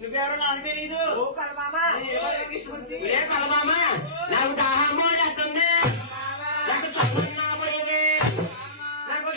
నువ్వెవరు నాకు తెలీదు. ఏ కలమామ నాకు దాహమో లేస్తుంది, నాకు సత్తున్నా పోయేది, నాకు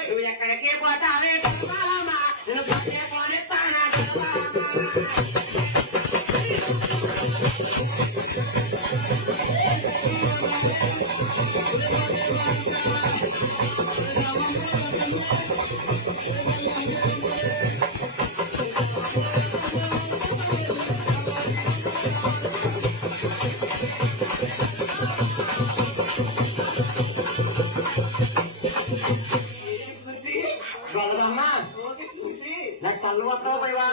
నువ్వు ఎక్కడికి పోతావే నాకు సల్లు వస్తావు పోయివా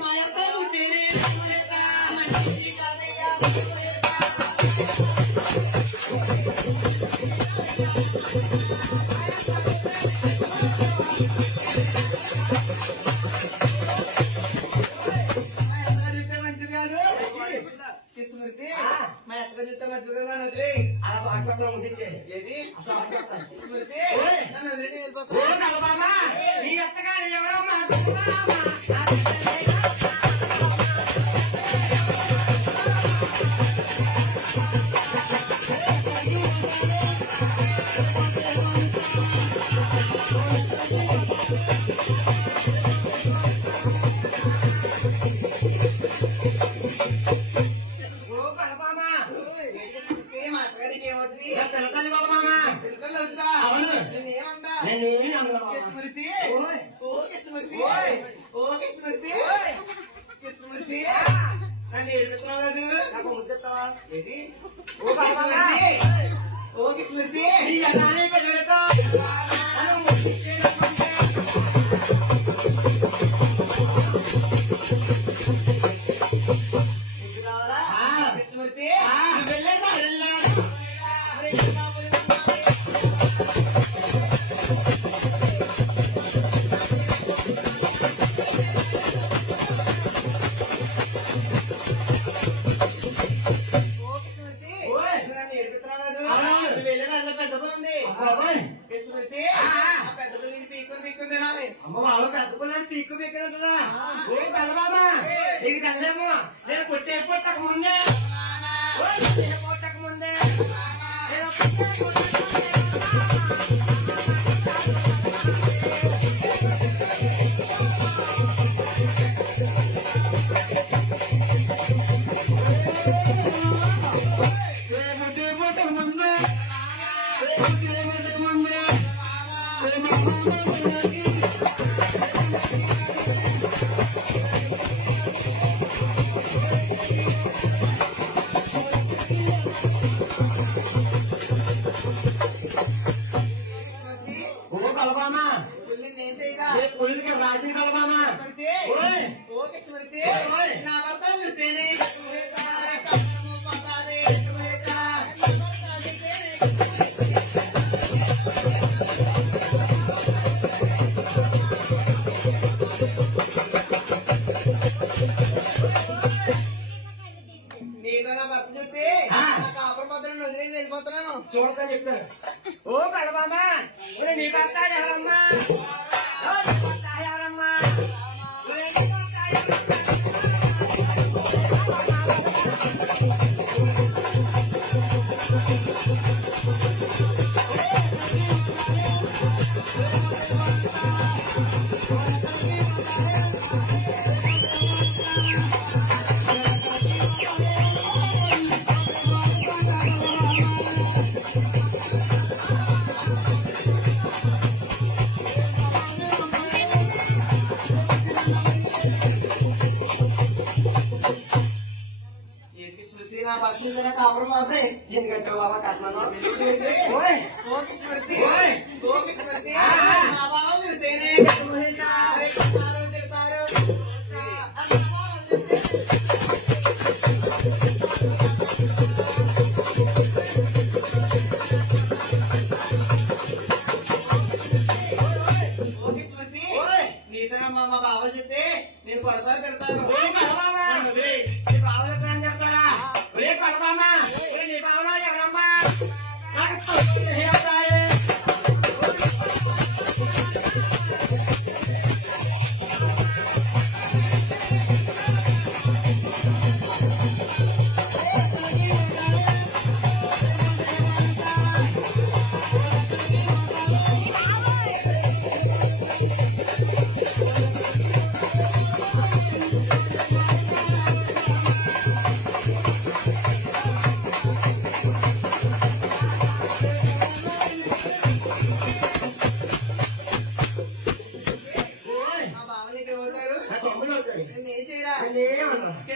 మా యొక్క మంచిది కాదు మా ఎక్క చూస్తే మంచిది కదా అలా సాగుపత్రం ముట్టించే ఏది స్మృతి నీ ఎత్తగారు ఎవరమ్మా స్మృతి స్మృతి నన్ను ఏడుస్తున్నావు ఏంటి ఓకే స్మృతి స్మృతి వెళ్ళేదా పెద్ద పీకుని తినాలి. అమ్మ వాళ్ళు పెద్ద పిల్లలు బిక్కు బిక్కుంటున్నా ఓ బలరామా నీకు తెల్లమో నేను పుట్టే పుట్టక ముందే పుట్టక ముందే రాజు కలబామా ఓకే స్మృతి నా భర్త చూస్తేనే నీతో నా భర్త చూస్తే నా కాపురం భద్రను వదిలేసి వెళ్ళిపోతున్నాను చూడతా చెప్తాను ఓ కలబామా నీ భర్త ఎవరమ్మా కాపురం పోతే ఎందుకంటే బాబా కట్లను ఓకే స్మృతి ఓకే స్మృతి మా బాబు చూస్తేనే తిడతారు ఓకే స్మృతి నీతో మా బాబా చూస్తే నేను కొడతారు పెడతారు బాబా చెప్తారని చెప్తారా పరమామా నీ బావలో ఎవరమ్మా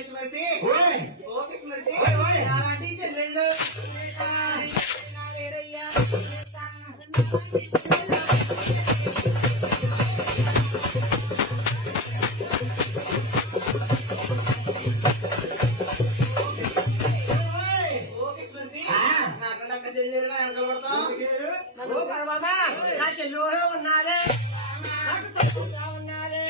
స్మృతి ఓకే స్మృతి అలాంటి చెల్లెళ్ళు ఓకే స్మృతి నాకంటే చెల్లెళ్ళు వెనకబడతాం నా చెల్లు ఉన్నారే ఉన్నారే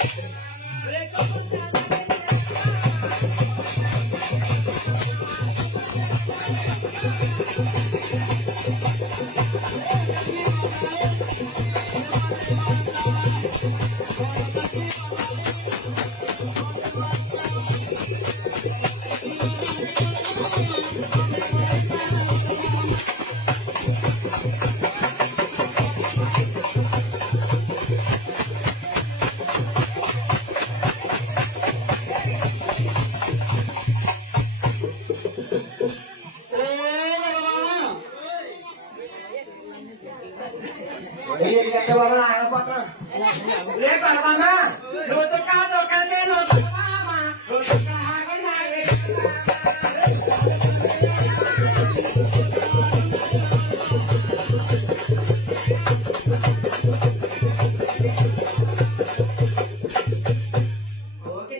Oke,